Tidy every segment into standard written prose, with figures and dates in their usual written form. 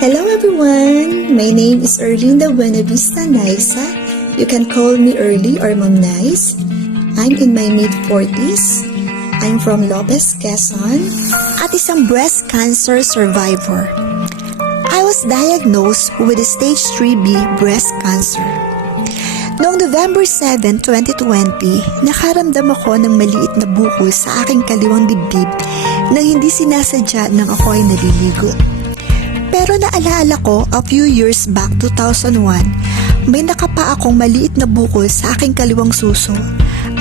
Hello everyone! My name is Erlinda Buenavista Naisa. You can call me Early or Mom Nice. I'm in my mid-40s. I'm from Lopez, Quezon, at isang breast cancer survivor. I was diagnosed with stage 3B breast cancer. Noong November 7, 2020, nakaramdam ako ng maliit na bukol sa aking kaliwang dibdib nang hindi sinasadya nang ako ay naliligo. Pero naalala ko, a few years back, 2001, may nakapa akong maliit na bukol sa aking kaliwang suso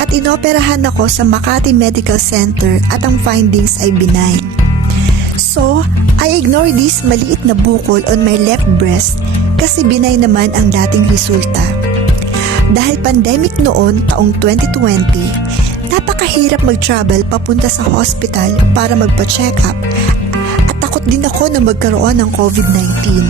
at inoperahan ako sa Makati Medical Center at ang findings ay benign. So, I ignored this maliit na bukol on my left breast kasi benign naman ang dating resulta. Dahil pandemic noon, taong 2020, napakahirap mag-travel papunta sa hospital para magpa-check up at takot din ako na magkaroon ng COVID-19.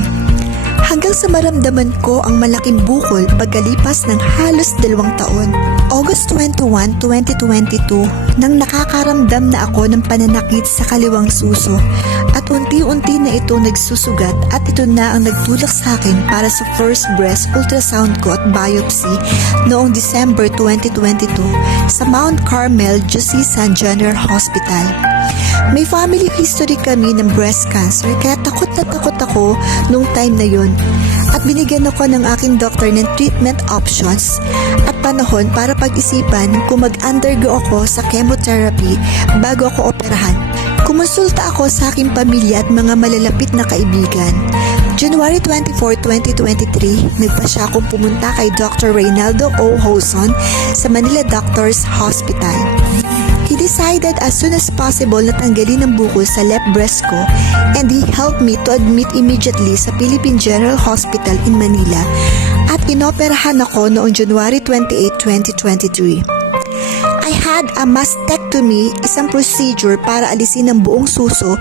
Hanggang sa maramdaman ko ang malaking bukol pagkalipas ng halos 2 taon. August 21, 2022, nang nakakaramdam na ako ng pananakit sa kaliwang suso at unti-unti na ito nagsusugat at ito na ang nagtulak sa akin para sa first breast ultrasound ko at biopsy noong December 2022 sa Mount Carmel Diocesan General Hospital. May family history kami ng breast cancer kaya takot na takot ako nung time na yon at binigyan ako ng aking doktor ng treatment options at panahon para pag-isipan kung mag-undergo ako sa chemotherapy bago ako operahan. Kumonsulta ako sa aking pamilya at mga malalapit na kaibigan. January 24, 2023, nagpasya akong pumunta kay Dr. Reynaldo O. Hoson sa Manila Doctors Hospital. He decided as soon as possible na tanggalin ang bukol sa left breast ko and he helped me to admit immediately sa Philippine General Hospital in Manila at inoperahan ako noong January 28, 2023. I had a mastectomy, isang procedure para alisin ang buong suso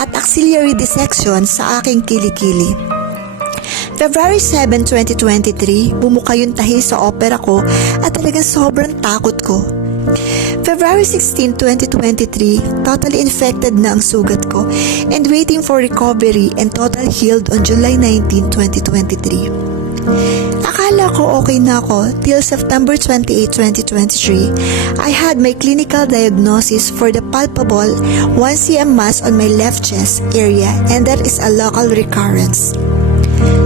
at axillary dissection sa aking kilikili. February 7, 2023, bumuka yung tahi sa opera ko at talagang sobrang takot ko. February 16, 2023, totally infected na ang sugat ko and waiting for recovery and total healed on July 19, 2023. Akala ko okay na ako till September 28, 2023. I had my clinical diagnosis for the palpable 1 cm mass on my left chest area and that is a local recurrence.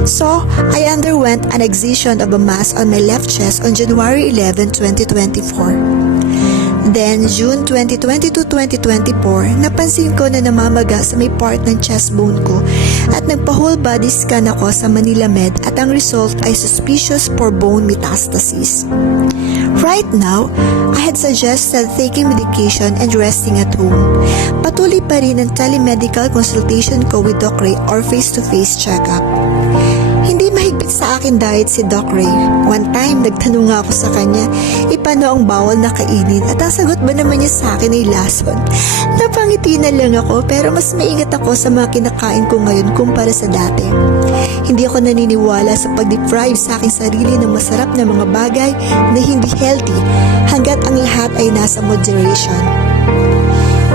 So, I underwent an excision of a mass on my left chest on January 11, 2024. Then, June 2022-2024, napansin ko na namamaga sa may part ng chest bone ko at nagpa-whole body scan ako sa Manila Med at ang result ay suspicious for bone metastasis. Right now, I had suggested taking medication and resting at home. Patuloy pa rin ang telemedical consultation ko with Doc Ray or face-to-face checkup. Hindi mahigpit sa akin diet si Doc Ray. One time, nagtanong nga ako sa kanya, paano ang bawal na kainin at ang sagot ba naman niya sa akin ay lason. Napangiti na lang ako pero mas maingat ako sa mga kinakain ko ngayon kumpara sa dati. Hindi ako naniniwala sa pag-deprive sa aking sarili ng masarap na mga bagay na hindi healthy hanggat ang lahat ay nasa moderation.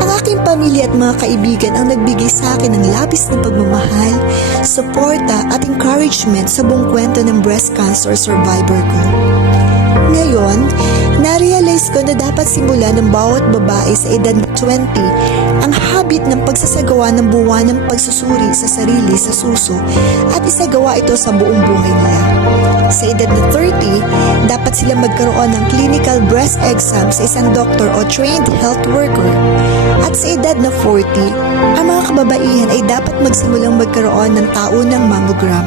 Ang aking pamilya at mga kaibigan ang nagbigay sa akin ng labis na pagmamahal, suporta at encouragement sa buong kwento ng breast cancer survivor ko. Ngayon, na-realize ko na dapat simula ng bawat babae sa edad na 20 ang habit ng pagsasagawa ng buwanang pagsusuri sa sarili sa suso at isagawa ito sa buong buhay nila. Sa edad na 30, dapat sila magkaroon ng clinical breast exam sa isang doktor o trained health worker. At sa edad na 40, ang mga kababaihan ay dapat magsimulang magkaroon ng taunang mammogram.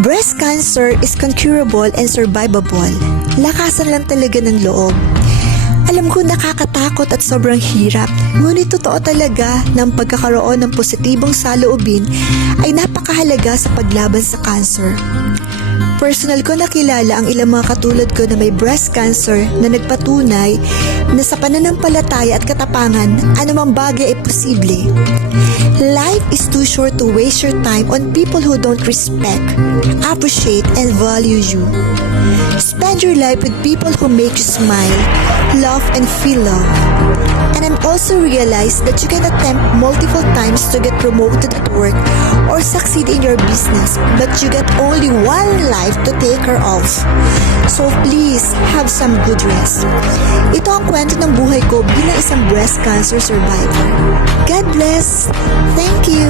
Breast cancer is incurable and survivable. Lakasan lang talaga ng loob. Alam ko nakakatakot at sobrang hirap, ngunit totoo talaga na ang pagkakaroon ng positibong saloobin ay napakahalaga sa paglaban sa cancer. Personal ko nakilala ang ilang mga katulad ko na may breast cancer na nagpatunay na sa pananampalataya at katapangan, anumang bagay ay posible. Life is too short to waste your time on people who don't respect, appreciate, and value you. Spend your life with people who make you smile, love, and feel love. And I'm also realized that you can attempt multiple times to get promoted at work or succeed in your business, but you get only one life to take care of. So please, have some good rest. Ito ang kwento ng buhay ko bilang isang breast cancer survivor. God bless. Thank you.